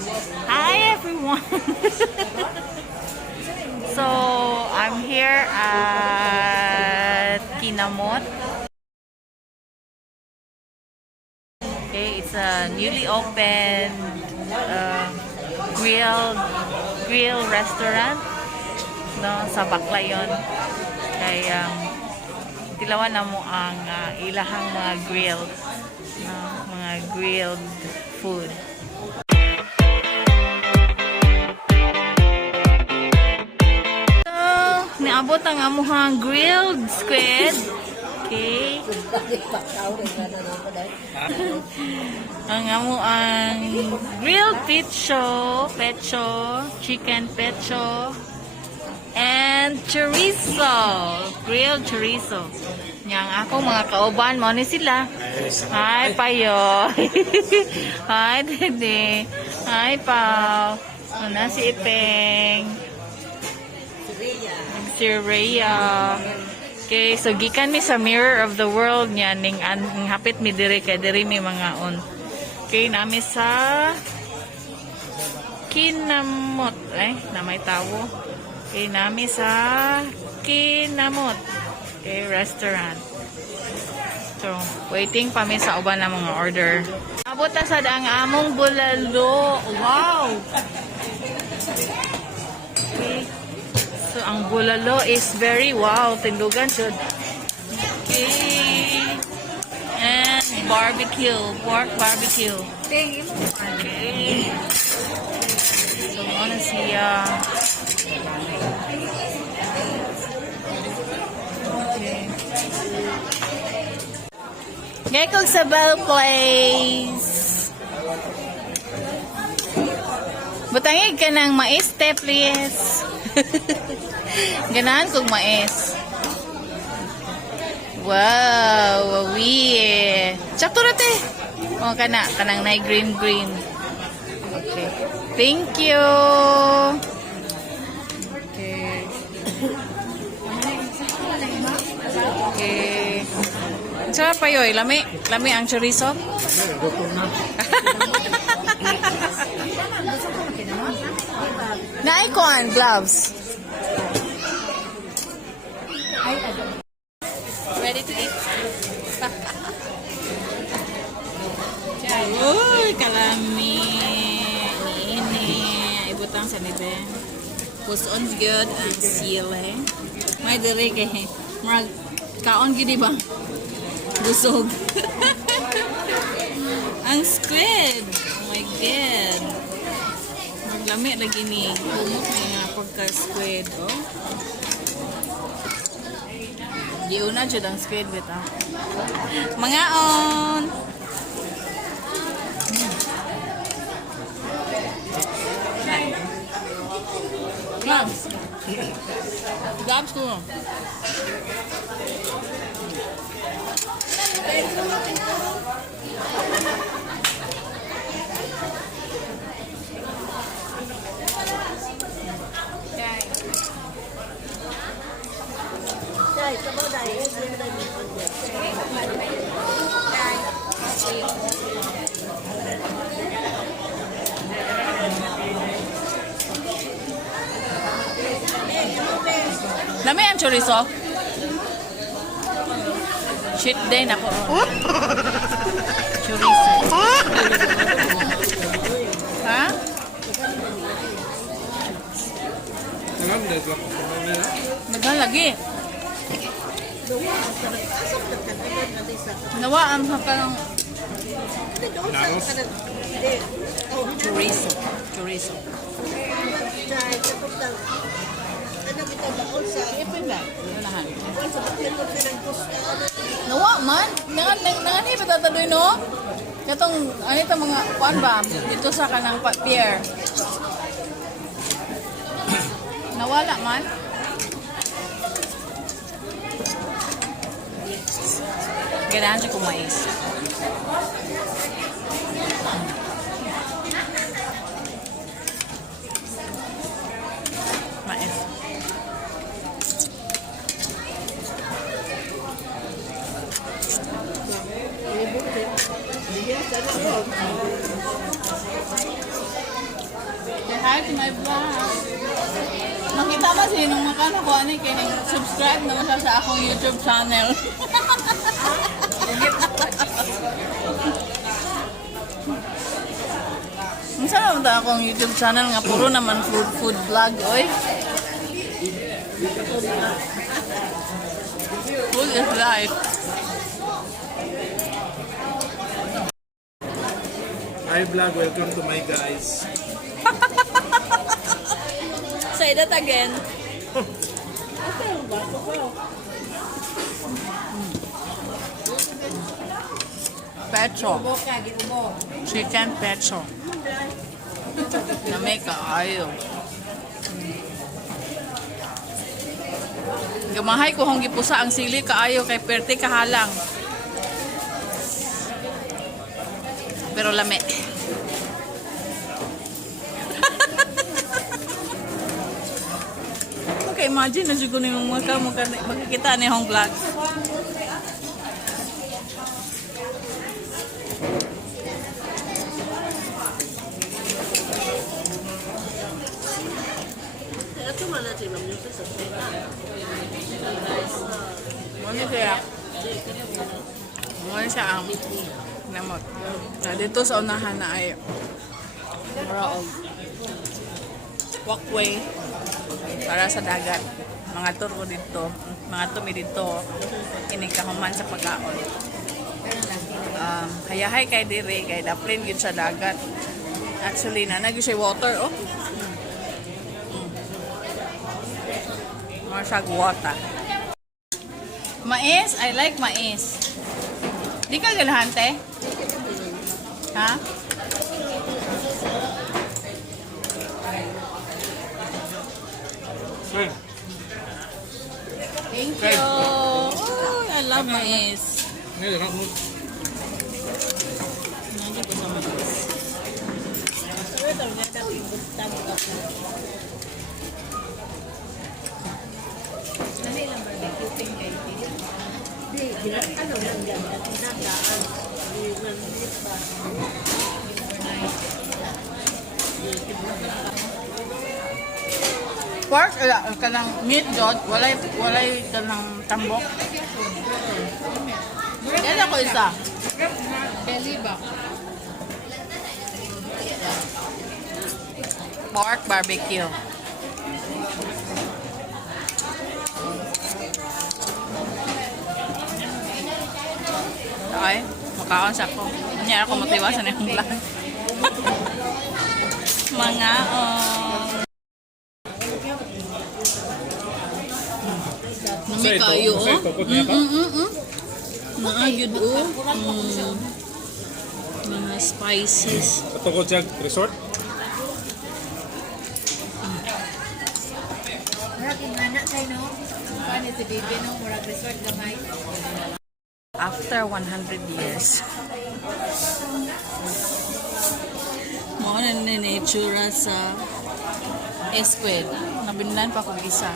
Hi everyone. So I'm here at Kinamot. Okay, it's a newly opened grill restaurant no sa Baclayon. Kay tilawan na mo ang ilahang mga mga grilled food. Niabot ang amuhang grilled squid. Okay. Ang grilled pecho, chicken pecho, and chorizo. Grilled chorizo. Yang ako mga kauban mo ni sila. Hi Payo. Hi Dede. Hi Pao. Ano si Ipeng. Si Rhea. Okay, so gikan mi sa Mirror of the World niya ning hapit mi diri kay diri mi mga on. Okay, nami sa Kinamot. Na may tawo. Okay, nami sa Kinamot. Okay, restaurant. So, waiting pa mi sa uban na mga order. Abot na sad ang among bulalo. Wow. Okay. So, ang bulalo is very wow. Tindugan siya. Okay. And barbecue. Pork barbecue. Okay. So, ano siya? Okay. Ngayon kong sa Bell Place. Butangig ka ng mais, te, please. Ganahan kong mais. Wow, wawi. Sakto na te. O, kanang na green. Okay. Thank you. Okay. Okay. Sarap pa yoy. Lami ang chorizo. Na-icon gloves. Ready to eat? Uy, kalami. Ini. Ibutang sa nibe. Puson's good ang sile. May diri kay marag kaon gidi ba? Busog. Ang squid. Oh my god. Maglami lagi ni. Humok na nga pagka-squid. Oh. Giuna jud ang squid bita. Mga on. Gloves. Gloves ko. Lami ang chorizo. Shit din ako. Chorizo. Ha? Nagal lagi. Nawa ang hakang chorizo. Nawa man. Nangan iba tatadoy no? Katong anita mga kuan ba? Dito sa kanang pier. Nawala man. Ganahan siya kung mais. Mais. subscribe to my vlog. Makita ba sinong makano ko ano kining subscribe naman siya sa akong YouTube channel. Saan naman akong YouTube channel nga puro naman food vlog, oy. Food is life. Hi vlog, welcome to my guys. Say that again. Pecho. Chicken pecho. Namay kaayo. Gamahay ko hong gipusa ang sili kaayo kay perte kahalang. Pero lame. Okay, imagine na siguro yung makikita ni hong vlog. Muna siya. Muna siya ang Kinamot. Dito sa unahan na ay walkway para sa dagat. Mga tour ko dito, mga tumi dito, inikahuman sa pagkaon. Hayahay kay dire, kay daplin gid sa dagat. Actually, nanagyo siya water, oh. Marsag water. Mais, I like mais. Di ka galahante? Ha? Thank you. Oh, I love mais. Pork, kanang meat jod, walay kanang tambok. Yan ako isa. Belly ba? Pork barbecue. Okay, makaon sa ako. Kanya ako matiwasan na yung vlog. Mga Nami kayo, naayod, mga spices. Patungkol siya resort? After 100 years. Mga naninitsura sa Esquid. Nabinlan pa kong isa.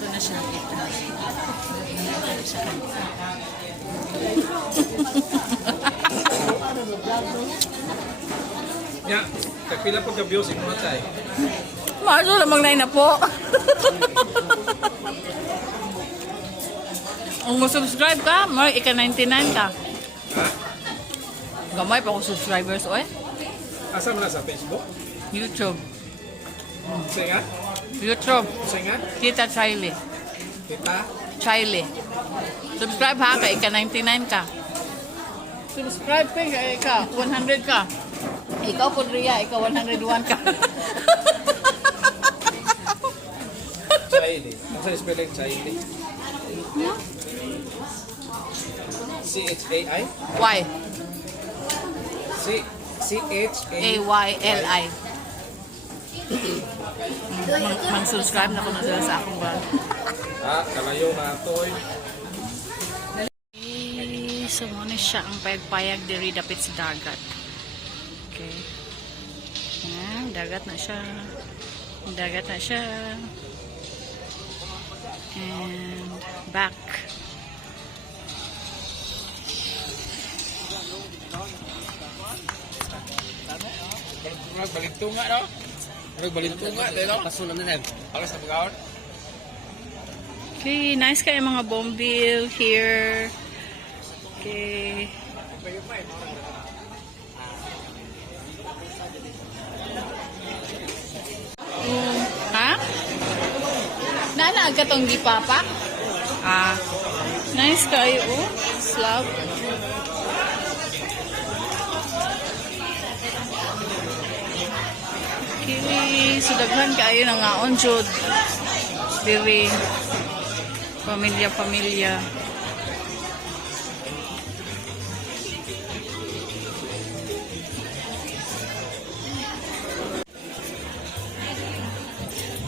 Ito na siya nakita. Ya, kapila pag gabiyo si mga tay. Maso lamang na po. Kung mo-subscribe ka, may ika-99 ka. Ha? Gamay pa ko subscribers, oy. Asa mo na sa Facebook? YouTube. Sa nga? YouTube. Sa nga? Tita Chayli. Tita? Chayli. Subscribe ha, ka ika-99 ka. Subscribe ka, ika 100 ka. Ikaw po Ria, ika 101 ka. Chayli. Ano sa spelling Chayli? C-H-A-I? Y. C-H-A-Y-L-I. Mag-subscribe na ko na sila sa akong vlog. Kalayo na ito eh. So, muna siya ang payag-payag diri dapit sa dagat. Okay. Yan, dagat na siya. Dagat na siya. And back. Balintunga, no? Balintunga, no? Pasunan na rin. Alas na pagkawin. Okay, nice kayo mga bombil here. Okay. Ha? Nanaag ka tong di papa? Ah. Nice kayo, oh. Slab. Okay, sudaghan kayo na nga on jud. Dili. Pamilya-pamilya.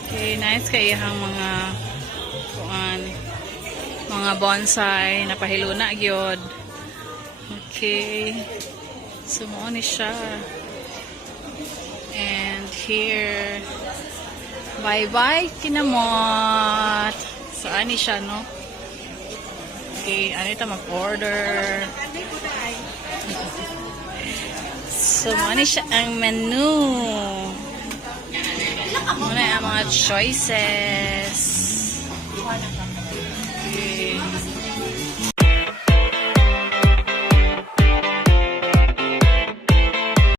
Okay, nice kayo ang mga bonsai na pahiluna gyud. Okay. Sumuo ni siya. And here, bye-bye, Kinamot. So, ani siya, no? Okay, ano ito mag-order. So, ano siya ang menu. Muna ang mga choices. Okay.